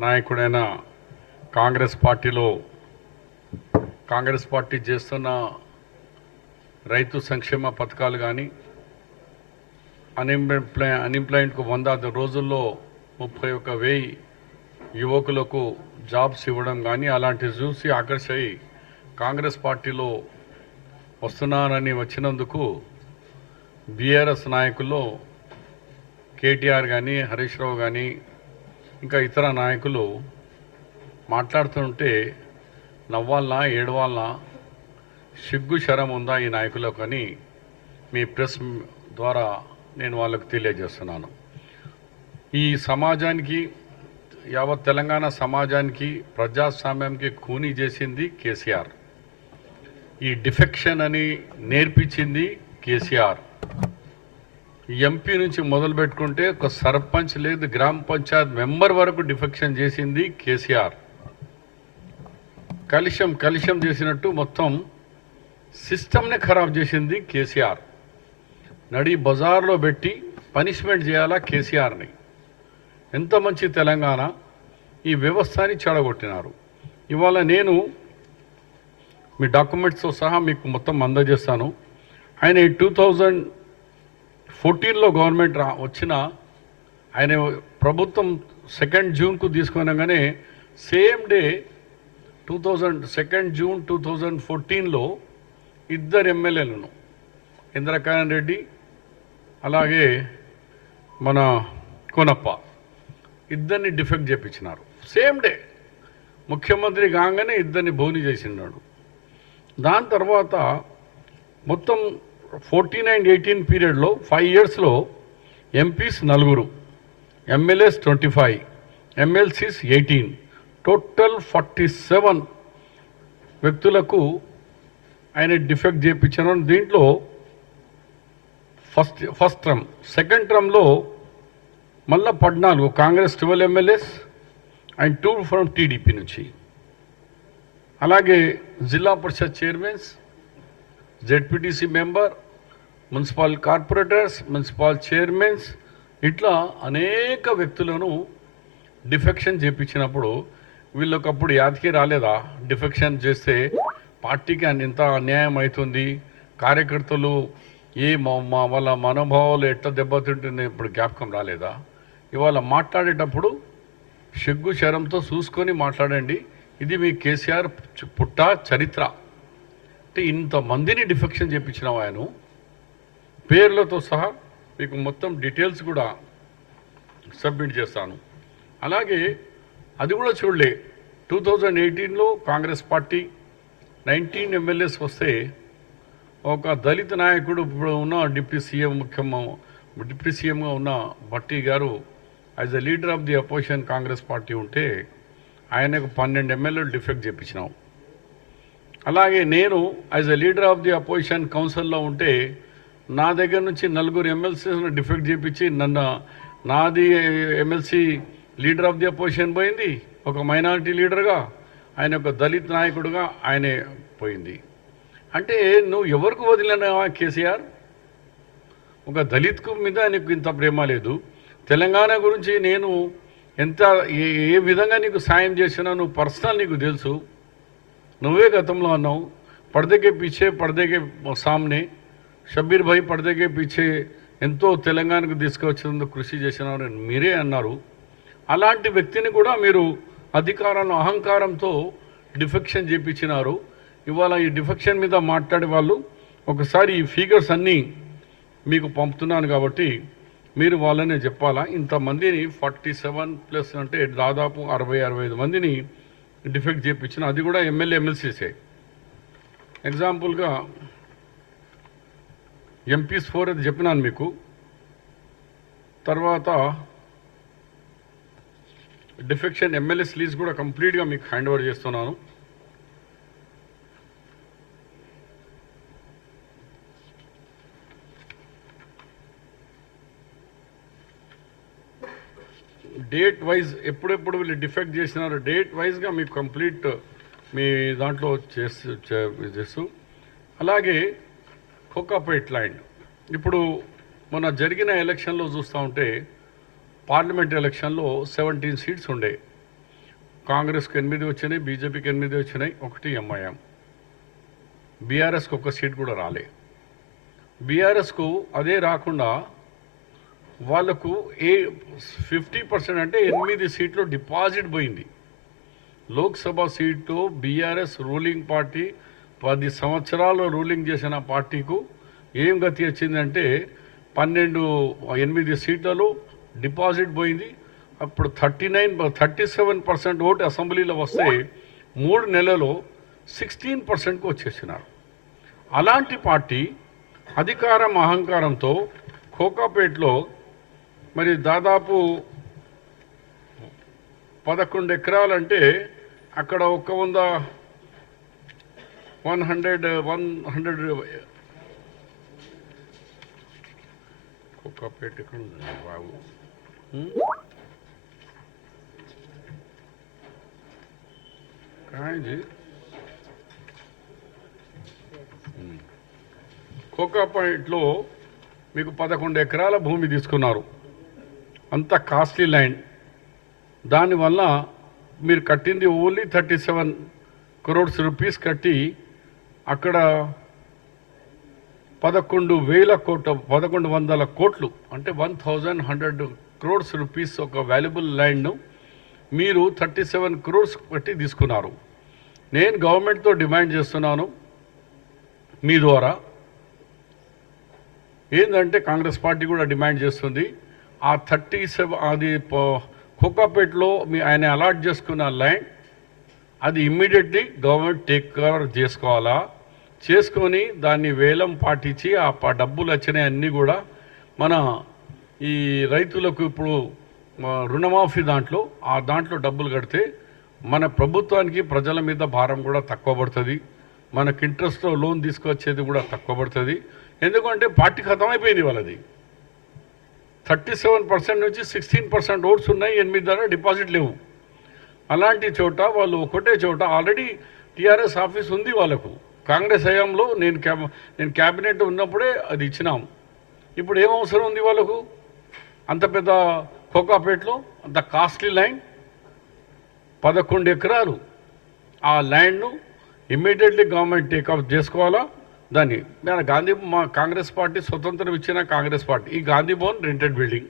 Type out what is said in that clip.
నాయకుడైన కాంగ్రెస్ పార్టీ చేస్తున్న రైతు సంక్షేమ పథకాలు కానీ అన్ఎంప్లాయ్మెంట్కు 100 రోజుల్లో 31,000 యువకులకు జాబ్స్ ఇవ్వడం కానీ అలాంటివి చూసి ఆకర్షి కాంగ్రెస్ పార్టీలో వస్తున్నానని వచ్చినందుకు బీఆర్ఎస్ నాయకుల్లో కేటీఆర్ కానీ హరీష్ రావు కానీ ఇంకా ఇతర నాయకులు మాట్లాడుతుంటే నవ్వాలనా ఏడవాలనా సిగ్గు శరం ఉందా ఈ నాయకులకు అని మీ ప్రెస్ ద్వారా నేను వాళ్ళకు తెలియజేస్తున్నాను. ఈ సమాజానికి యావత్ తెలంగాణ సమాజానికి ప్రజాస్వామ్యానికి కూనీ చేసింది కేసీఆర్. ఈ డిఫెక్షన్ అని నేర్పించింది కేసీఆర్. ఎంపీ నుంచి మొదలు పెట్టుకుంటే ఒక సర్పంచ్ లేదు గ్రామ పంచాయత్ మెంబర్ వరకు డిఫెక్షన్ చేసింది కేసీఆర్. కలిశం చేసినట్టు మొత్తం సిస్టమ్నే ఖరాబ్ చేసింది కేసీఆర్. నడి బజార్లో పెట్టి పనిష్మెంట్ చేయాలా కేసీఆర్ని. ఎంత మంచి తెలంగాణ, ఈ వ్యవస్థని చెడగొట్టినారు. ఇవాళ నేను మీ డాక్యుమెంట్స్తో సహా మీకు మొత్తం అందజేస్తాను. ఆయన 2014లో గవర్నమెంట్ వచ్చిన ఆయన ప్రభుత్వం 2 జూన్కు తీసుకునగానే సేమ్ డే 2 జూన్ 2014లో 2 ఎమ్మెల్యేలను ఇంద్రకరణ్ రెడ్డి అలాగే మన కోనప్ప ఇద్దరిని డిఫెక్ట్ చేయించినారు. సేమ్ డే ముఖ్యమంత్రి కాగానే ఇద్దరిని బోని చేసినాడు. దాని తర్వాత మొత్తం 14 and 18 పీరియడ్లో 5 yearsలో ఎంపీస్ 4, ఎమ్మెల్యేస్ 25, ఎమ్మెల్సీస్ 18, టోటల్ 47 వ్యక్తులకు ఆయన డిఫెక్ట్ చేయించారు. దీంట్లో ఫస్ట్ టర్మ్, సెకండ్ టర్మ్లో మళ్ళా 14 Congress 12 MLAs and 2 from TDP నుంచి. అలాగే zilla parishad chairmans, ZPTC member, municipal corporators, municipal chairmans, ఇట్లా అనేక వ్యక్తులను డిఫెక్షన్ చేయించినప్పుడు వీళ్ళకప్పుడు యాదకి రాలేదా? డిఫెక్షన్ చేస్తే పార్టీకి ఎంత అన్యాయం అవుతుంది, కార్యకర్తలు వాళ్ళ మనోభావాలు ఎట్లా దెబ్బతింటుంది ఇప్పుడు జ్ఞాపకం రాలేదా? ఇవాళ మాట్లాడేటప్పుడు సిగ్గు శరంతో చూసుకొని మాట్లాడండి. ఇది మీ కేసీఆర్ పుట్ట చరిత్ర. అంటే ఇంతమందిని డిఫెక్షన్ చేయించిన ఆయన పేర్లతో సహా మీకు మొత్తం డీటెయిల్స్ కూడా సబ్మిట్ చేస్తాను. అలాగే అది కూడా చూడలే, 2018లో కాంగ్రెస్ పార్టీ 19 ఎమ్మెల్యేస్ వస్తే ఒక దళిత నాయకుడు ఇప్పుడు ఉన్న డిప్యూటీ సీఎంగా ఉన్న భట్టి గారు as a leader of the opposition Congress party ఉంటే ఆయనకు 12 ఎమ్మెల్యేలు డిఫెక్ట్ చేయించినాం. అలాగే నేను as a leader of the opposition కౌన్సిల్లో ఉంటే నా దగ్గర నుంచి 4 ఎమ్మెల్సీలను డిఫెక్ట్ చేయించి నాది MLC leader of the opposition పోయింది, ఒక మైనారిటీ లీడర్గా, ఆయన ఒక దళిత్ నాయకుడుగా ఆయనే పోయింది. అంటే నువ్వు ఎవరికి వదిలినావా కేసీఆర్? ఒక దళిత్ మీద నీకు ఇంత ప్రేమ లేదు. తెలంగాణ గురించి నేను ఏ విధంగా నీకు సాయం చేసినా నువ్వు పర్సనల్ నీకు తెలుసు. నువ్వే గతంలో అన్నావు, పర్దేకే పీछे పర్దేకే సామ్నే, షబ్బీర్ భాయ్ పర్దేకే పీछे ఎంతో తెలంగాణకు తీసుకువచ్చేందుకు కృషి చేసినారు మీరే అన్నారు. అలాంటి వ్యక్తిని కూడా మీరు అహంకారంతో డిఫెక్షన్ చేయించినారు. ఇవాళ ఈ డిఫెక్షన్ మీద మాట్లాడే వాళ్ళు ఒకసారి ఈ ఫిగర్స్ అన్నీ మీకు పంపుతున్నాను కాబట్టి మీరు వాళ్ళనే చెప్పాలా. ఇంతమందిని 47+ అంటే దాదాపు 60-65 మందిని డిఫెక్ట్ చేయించిన, అది కూడా ఎమ్మెల్సీసే. ఎగ్జాంపుల్గా ఎంపీస్ 4 అది చెప్పినాను మీకు. తర్వాత డిఫెక్షన్ ఎమ్మెల్యేస్ లీజ్ కూడా కంప్లీట్గా మీకు హ్యాండ్ ఓవర్ చేస్తున్నాను. డేట్ వైజ్ ఎప్పుడెప్పుడు వీళ్ళు డిఫెక్ట్ చేసినారు డేట్ వైజ్గా మీకు కంప్లీట్ మీ దాంట్లో చేస్తూ. అలాగే కోకాపేట్ ల్యాండ్ ఇప్పుడు మొన్న జరిగిన ఎలక్షన్లో చూస్తూ ఉంటే పార్లమెంట్ ఎలక్షన్లో 17 సీట్స్ ఉండే. కాంగ్రెస్కి 8 వచ్చినాయి, బీజేపీకి 8 వచ్చినాయి, 1 ఎంఐఎం. బీఆర్ఎస్కి 1 సీట్ కూడా రాలే. బీఆర్ఎస్కు అదే రాకుండా వాళ్లకు 50% అంటే 8 సీట్లు డిపాజిట్ పోయింది. Lok Sabha seat BRS ruling party 10 సంవత్సరాలు రూలింగ్ చేసిన పార్టీకు ఏం గతి వచ్చిందంటే 8 సీట్లలో డిపాజిట్ పోయింది. అప్పుడు 37% ఓటు అసెంబ్లీలో వస్తే 3 నెలల్లో 16%కు వచ్చేసినారు. అలాంటి పార్టీ అధికారం అహంకారంతో కోకాపేటలో మరి దాదాపు 11 ఎకరాలంటే అక్కడ 100 కోకాపేట ఎక్కడ ఉందండి బాబు? కోకాపేటలో మీకు 11 ఎకరాల భూమి తీసుకున్నారు. అంత కాస్ట్లీ ల్యాండ్. దానివల్ల మీరు కట్టింది ఓన్లీ 37 crores రూపీస్ కట్టి అక్కడ 1100 కోట్లు అంటే 1100 crores రూపీస్ ఒక వాల్యుబుల్ ల్యాండ్ను మీరు 37 crores పెట్టి తీసుకున్నారు. నేను గవర్నమెంట్తో డిమాండ్ చేస్తున్నాను మీ ద్వారా, ఏంటంటే కాంగ్రెస్ పార్టీ కూడా డిమాండ్ చేస్తుంది, ఆ 37 అది కోకాపేటలో ఆయన అలాట్ చేసుకున్న ల్యాండ్ అది ఇమ్మీడియట్లీ గవర్నమెంట్ టేక్ కేర్ చేసుకోవాలా, చేసుకొని దాన్ని వేలం పాటించి ఆ డబ్బులు వచ్చినాయి అన్నీ కూడా మన ఈ రైతులకు ఇప్పుడు రుణమాఫీ దాంట్లో డబ్బులు కడితే మన ప్రభుత్వానికి ప్రజల మీద భారం కూడా తక్కువ పడుతుంది, మనకు ఇంట్రెస్ట్తో లోన్ తీసుకొచ్చేది కూడా తక్కువ పడుతుంది. ఎందుకంటే పార్టీ ఖతమైపోయింది వాళ్ళది. 37% నుంచి 16% ఓట్స్ ఉన్నాయి, 8 ద్వారా డిపాజిట్ లేవు. అలాంటి చోట వాళ్ళు ఒకటే చోట ఆల్రెడీ టీఆర్ఎస్ ఆఫీస్ ఉంది వాళ్ళకు. కాంగ్రెస్ హయాంలో నేను క్యాబినెట్ ఉన్నప్పుడే అది ఇచ్చినాం. ఇప్పుడు ఏం అవసరం ఉంది వాళ్ళకు? అంత పెద్ద కోకాపేటలో అంత కాస్ట్లీ ల్యాండ్ 11 ఎకరాలు. ఆ ల్యాండ్ను ఇమ్మీడియట్లీ గవర్నమెంట్ టేకప్ చేసుకోవాలా. దాన్ని మన మా కాంగ్రెస్ పార్టీ స్వతంత్రం ఇచ్చిన కాంగ్రెస్ పార్టీ ఈ గాంధీ భవన్ రెంటెడ్ బిల్డింగ్